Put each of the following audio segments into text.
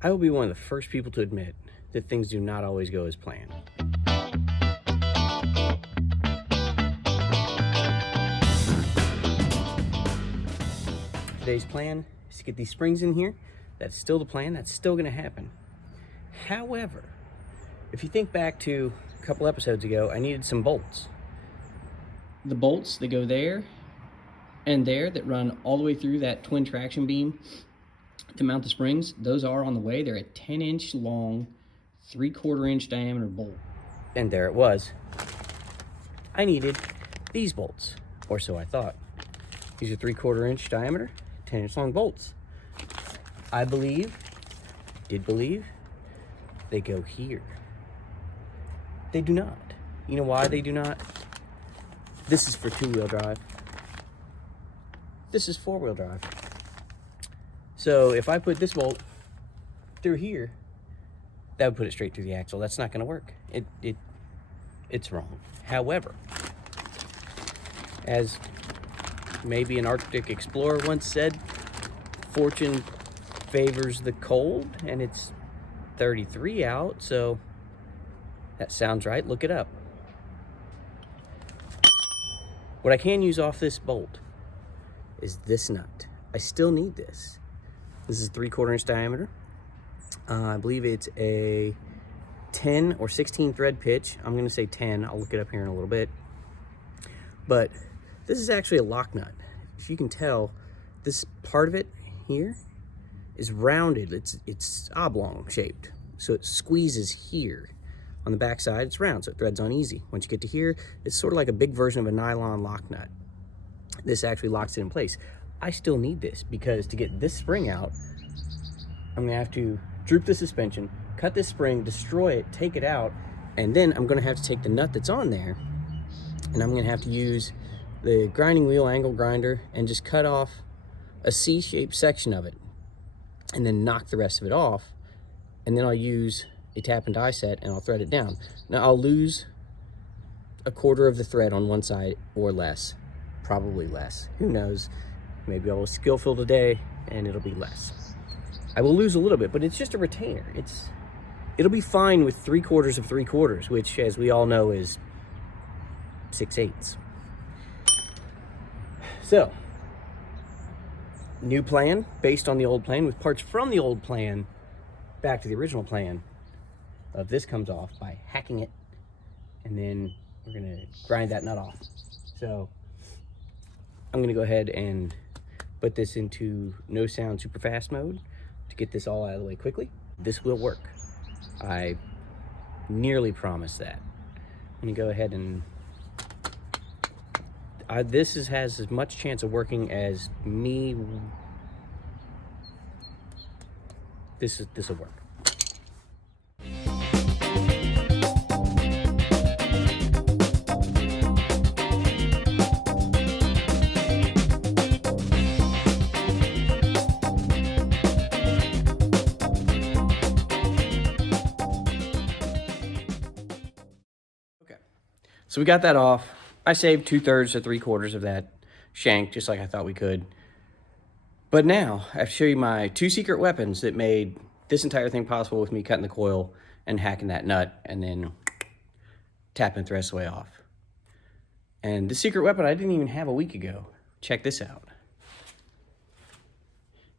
I will be one of the first people to admit that things do not always go as planned. Today's plan is to get these springs in here. That's still the plan. That's still going to happen. However, if you think back to a couple episodes ago, I needed some bolts. The bolts that go there and there that run all the way through that twin traction beam to mount the springs, those are on the way. They're a 10-inch long, 3/4 inch diameter bolt. And there it was. I needed these bolts, or so I thought. These are 3/4 inch diameter, 10-inch long bolts. I did believe, they go here. They do not. You know why they do not? This is for 2-wheel drive. This is 4-wheel drive. So if I put this bolt through here, that would put it straight through the axle. That's not going to work. It's wrong. However, as maybe an Arctic explorer once said, fortune favors the cold, and it's 33 out, so that sounds right. Look it up. What I can use off this bolt is this nut. I still need this. This is 3/4 inch diameter. I believe it's a 10 or 16 thread pitch. I'm gonna say 10. I'll look it up here in a little bit. But this is actually a lock nut. If you can tell, this part of it here is rounded. It's oblong shaped. So it squeezes here. On the back side, it's round, so it threads on easy. Once you get to here, it's sort of like a big version of a nylon lock nut. This actually locks it in place. I still need this because to get this spring out, I'm gonna have to droop the suspension, cut this spring, destroy it, take it out, and then I'm gonna have to take the nut that's on there, and I'm gonna have to use the grinding wheel angle grinder and just cut off a C-shaped section of it, and then knock the rest of it off, and then I'll use a tap and die set and I'll thread it down. Now I'll lose 1/4 of the thread on one side or less, probably less, who knows. Maybe I'll skillful today and it'll be less. I will lose a little bit, but it's just a retainer. It'll be fine with 3/4 of 3/4, which as we all know is 6/8. So, new plan based on the old plan with parts from the old plan back to the original plan. This comes off by hacking it, and then we're gonna grind that nut off. So I'm gonna go ahead and put this into no sound super fast mode to get this all out of the way quickly. This will work. I nearly promise that. I'm gonna go ahead and this has as much chance of working as me. This will work. So we got that off. I saved 2/3 to 3/4 of that shank, just like I thought we could. But now, I have to show you my 2 secret weapons that made this entire thing possible with me cutting the coil and hacking that nut and then tapping the rest of the way off. And the secret weapon I didn't even have a week ago. Check this out.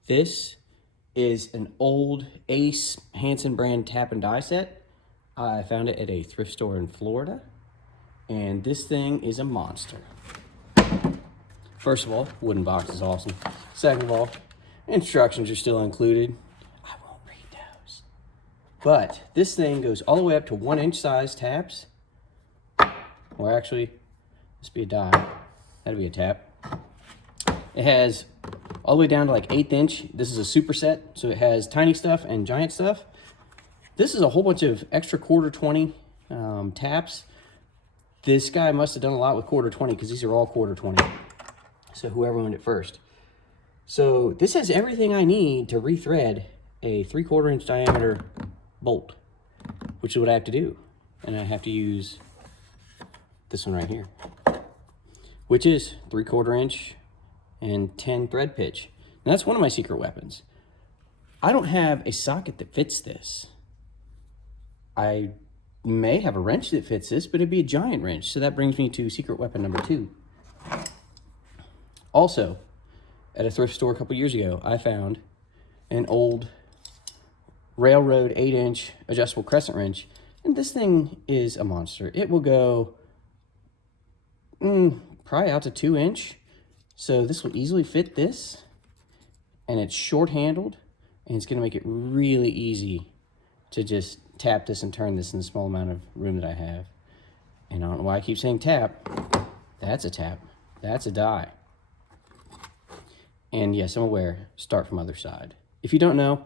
This is an old Ace Hansen brand tap and die set. I found it at a thrift store in Florida. And this thing is a monster. First of all, wooden box is awesome. Second of all, instructions are still included. I won't read those. But this thing goes all the way up to 1-inch size taps. Or actually, this be a die. That'd be a tap. It has all the way down to like 1/8 inch. This is a superset, so it has tiny stuff and giant stuff. This is a whole bunch of extra 1/4 20 taps. This guy must have done a lot with 1/4 20 because these are all 1/4 20. So whoever owned it first. So this has everything I need to rethread a 3/4 inch diameter bolt, which is what I have to do. And I have to use this one right here, which is 3/4 inch and 10 thread pitch. And that's one of my secret weapons. I don't have a socket that fits this. I may have a wrench that fits this, but it'd be a giant wrench. So that brings me to secret weapon number 2. Also, at a thrift store a couple years ago, I found an old railroad 8-inch adjustable crescent wrench, and this thing is a monster. It will go probably out to 2-inch, so this will easily fit this, and it's short-handled, and it's going to make it really easy to just tap this and turn this in the small amount of room that I have. And I don't know why I keep saying tap. That's a tap. That's a die. And yes, I'm aware, start from other side. If you don't know,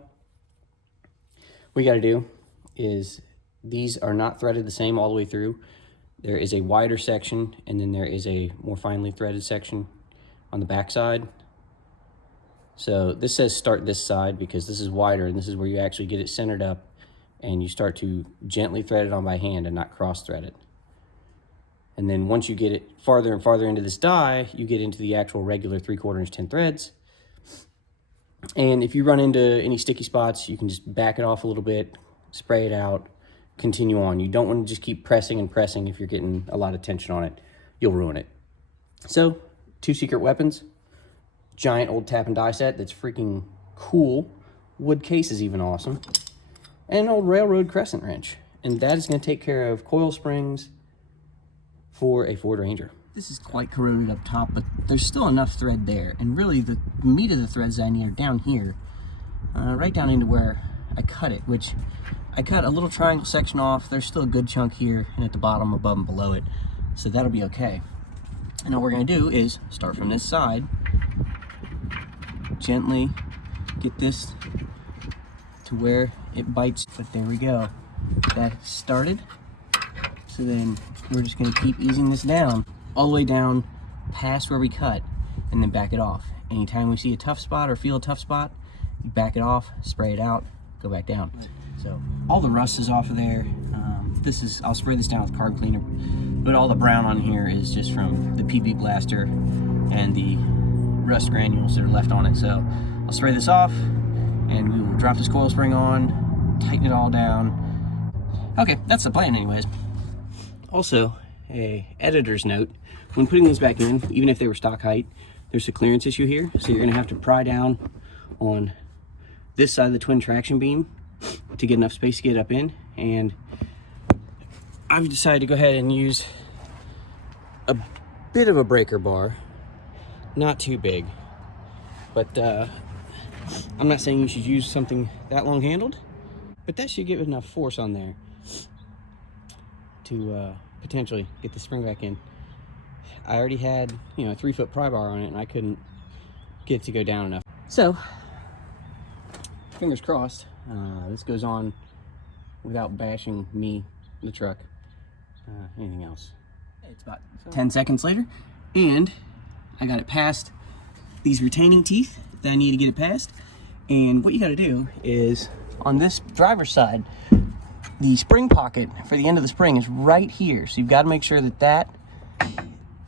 what you got to do is, these are not threaded the same all the way through. There is a wider section, and then there is a more finely threaded section on the back side. So this says start this side because this is wider, and this is where you actually get it centered up, and you start to gently thread it on by hand and not cross thread it. And then once you get it farther and farther into this die, you get into the actual regular 3/4 inch 10 threads. And if you run into any sticky spots, you can just back it off a little bit, spray it out, continue on. You don't want to just keep pressing and pressing. If you're getting a lot of tension on it, you'll ruin it. So, 2 secret weapons, giant old tap and die set that's freaking cool. Wood case is even awesome. And an old railroad crescent wrench. And that is going to take care of coil springs for a Ford Ranger. This is quite corroded up top, but there's still enough thread there. And really the meat of the threads that I need are down here, right down into where I cut it, which I cut a little triangle section off. There's still a good chunk here and at the bottom, above and below it. So that'll be okay. And all we're going to do is start from this side, gently get this to where it bites. But there we go. That started. So then we're just going to keep easing this down all the way down past where we cut, and then back it off. Anytime we see a tough spot or feel a tough spot, you back it off, spray it out, go back down. So all the rust is off of there. I'll spray this down with carb cleaner, but all the brown on here is just from the PB blaster and the rust granules that are left on it. So I'll spray this off, and we will drop this coil spring on, tighten it all down. Okay, that's the plan anyways. Also, a editor's note, when putting these back in, even if they were stock height, there's a clearance issue here, so you're going to have to pry down on this side of the twin traction beam to get enough space to get up in. And I've decided to go ahead and use a bit of a breaker bar, not too big, but I'm not saying you should use something that long handled, but that should give enough force on there to potentially get the spring back in. I already had, a 3-foot pry bar on it, and I couldn't get it to go down enough. So, fingers crossed, this goes on without bashing me, the truck, anything else. It's about 10 seconds later, and I got it past these retaining teeth that I need to get it past. And what you got to do is, on this driver's side, the spring pocket for the end of the spring is right here. So you've got to make sure that that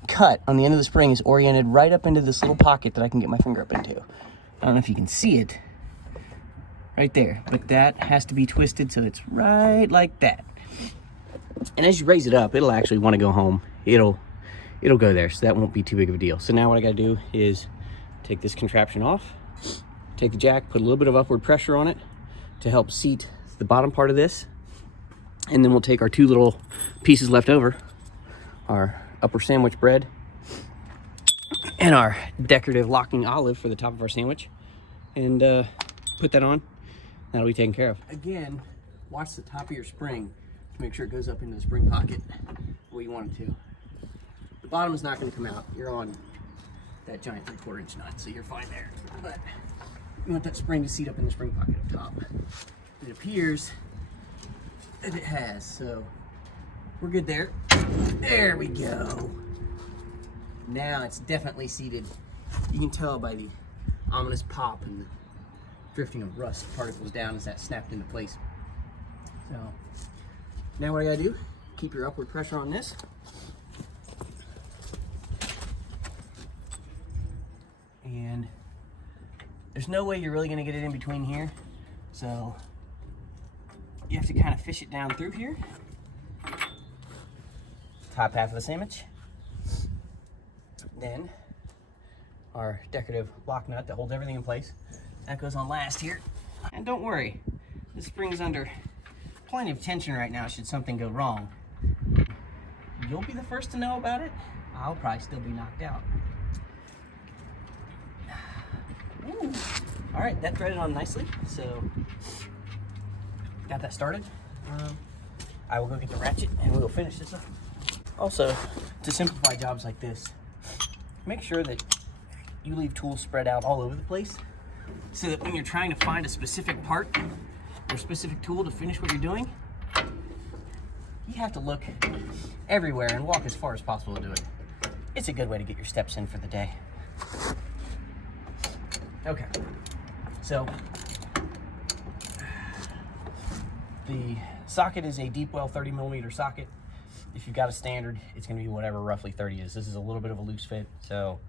cut on the end of the spring is oriented right up into this little pocket that I can get my finger up into. I don't know if you can see it right there, but that has to be twisted so it's right like that. And as you raise it up, it'll actually want to go home. It'll go there, so that won't be too big of a deal. So now what I got to do is take this contraption off, take the jack, put a little bit of upward pressure on it to help seat the bottom part of this. And then we'll take our 2 little pieces left over, our upper sandwich bread and our decorative locking olive for the top of our sandwich, and put that on. That'll be taken care of. Again, watch the top of your spring to make sure it goes up into the spring pocket where you want it to. The bottom is not going to come out. You're on that giant 3/4 inch nut, so you're fine there. But you want that spring to seat up in the spring pocket up top. It appears that it has, so we're good there. There we go. Now it's definitely seated. You can tell by the ominous pop and the drifting of rust particles down as that snapped into place. So now what I gotta do, keep your upward pressure on this. And there's no way you're really gonna get it in between here. So you have to kind of fish it down through here. Top half of the sandwich. Then our decorative lock nut that holds everything in place. That goes on last here. And don't worry, this spring's under plenty of tension right now should something go wrong. You'll be the first to know about it. I'll probably still be knocked out. Ooh. All right, that threaded on nicely, so got that started. I will go get the ratchet and we'll finish this up. Also, to simplify jobs like this, make sure that you leave tools spread out all over the place so that when you're trying to find a specific part or specific tool to finish what you're doing, you have to look everywhere and walk as far as possible to do it. It's a good way to get your steps in for the day. Okay, so the socket is a deep well 30mm socket. If you've got a standard, it's going to be whatever roughly 30 is. This is a little bit of a loose fit, so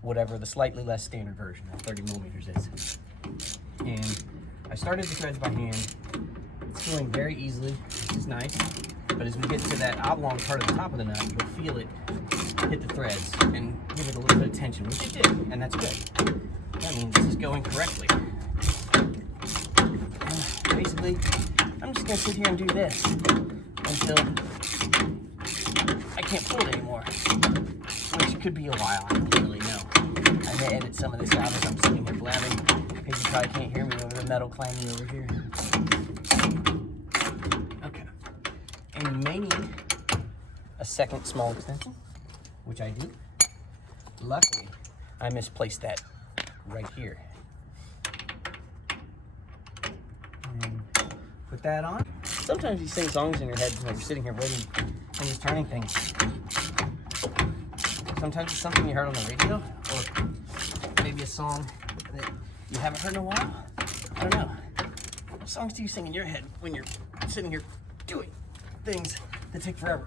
whatever the slightly less standard version of 30mm is. And I started the threads by hand. It's going very easily, which is nice. But as we get to that oblong part of the top of the nut, you'll feel it hit the threads and give it a little bit of tension, which it did, and that's good. That means this is going correctly. And basically, I'm just going to sit here and do this until I can't pull it anymore, which could be a while. I don't really know. I may edit some of this out as I'm sitting here blabbing, because you probably can't hear me over the metal clanging over here. Okay. And you may need a second small extension, which I do. Luckily, I misplaced that right here. And put that on. Sometimes you sing songs in your head when you're sitting here waiting and just turning things. Sometimes it's something you heard on the radio, or maybe a song that you haven't heard in a while. I don't know. What songs do you sing in your head when you're sitting here doing things that take forever?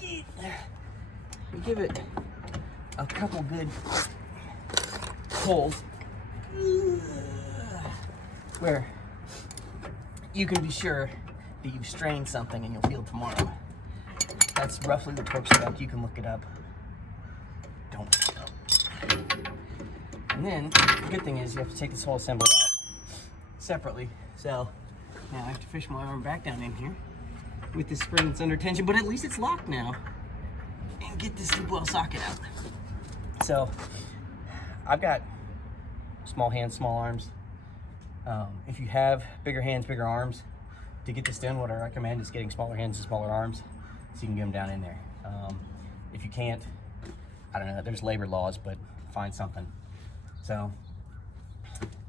You give it a couple good pulls where you can be sure that you've strained something and you'll feel tomorrow. That's roughly the torque spec. You can look it up. Don't look it up. And then the good thing is you have to take this whole assembly out separately. So now I have to fish my arm back down in here with this spring that's under tension, but at least it's locked now, and get this deep well socket out. So I've got small hands, small arms. If you have bigger hands, bigger arms, to get this done, what I recommend is getting smaller hands and smaller arms so you can get them down in there. If you can't, I don't know, there's labor laws, but find something. So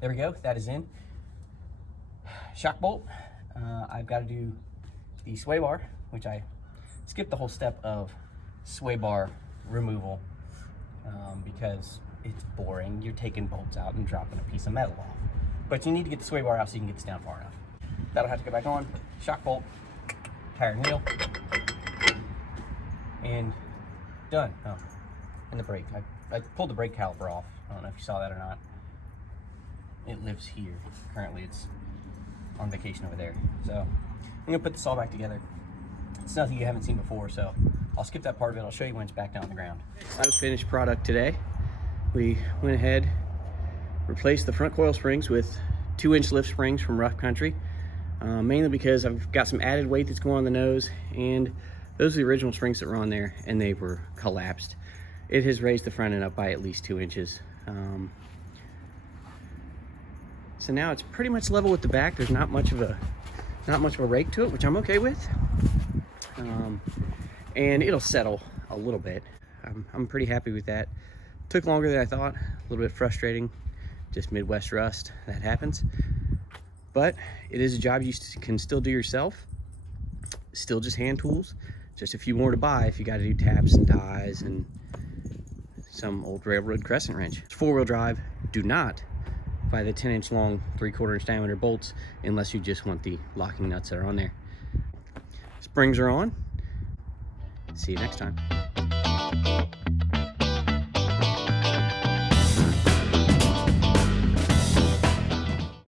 there we go, that is in. Shock bolt, I've got to do the sway bar, which I skipped the whole step of sway bar removal because it's boring. You're taking bolts out and dropping a piece of metal off. But you need to get the sway bar out so you can get this down far enough. That'll have to go back on. Shock bolt, tire and wheel, and done. Oh, and the brake. I pulled the brake caliper off. I don't know if you saw that or not. It lives here. Currently it's on vacation over there. So I'm gonna put this all back together. It's nothing you haven't seen before, so I'll skip that part of it. I'll show you when it's back down on the ground. Finished product today. We went ahead, replaced the front coil springs with 2-inch lift springs from Rough Country, mainly because I've got some added weight that's going on the nose, and those are the original springs that were on there, and they were collapsed. It has raised the front end up by at least 2 inches. So now it's pretty much level with the back. There's not much of a rake to it, which I'm okay with. And it'll settle a little bit. I'm pretty happy with that. Took longer than I thought, a little bit frustrating. Just Midwest rust, that happens. But it is a job you can still do yourself. Still just hand tools. Just a few more to buy if you got to do taps and dies and some old railroad crescent wrench. It's 4-wheel drive. Do not buy the 10-inch long 3/4 inch diameter bolts unless you just want the locking nuts that are on there. Springs are on. See you next time.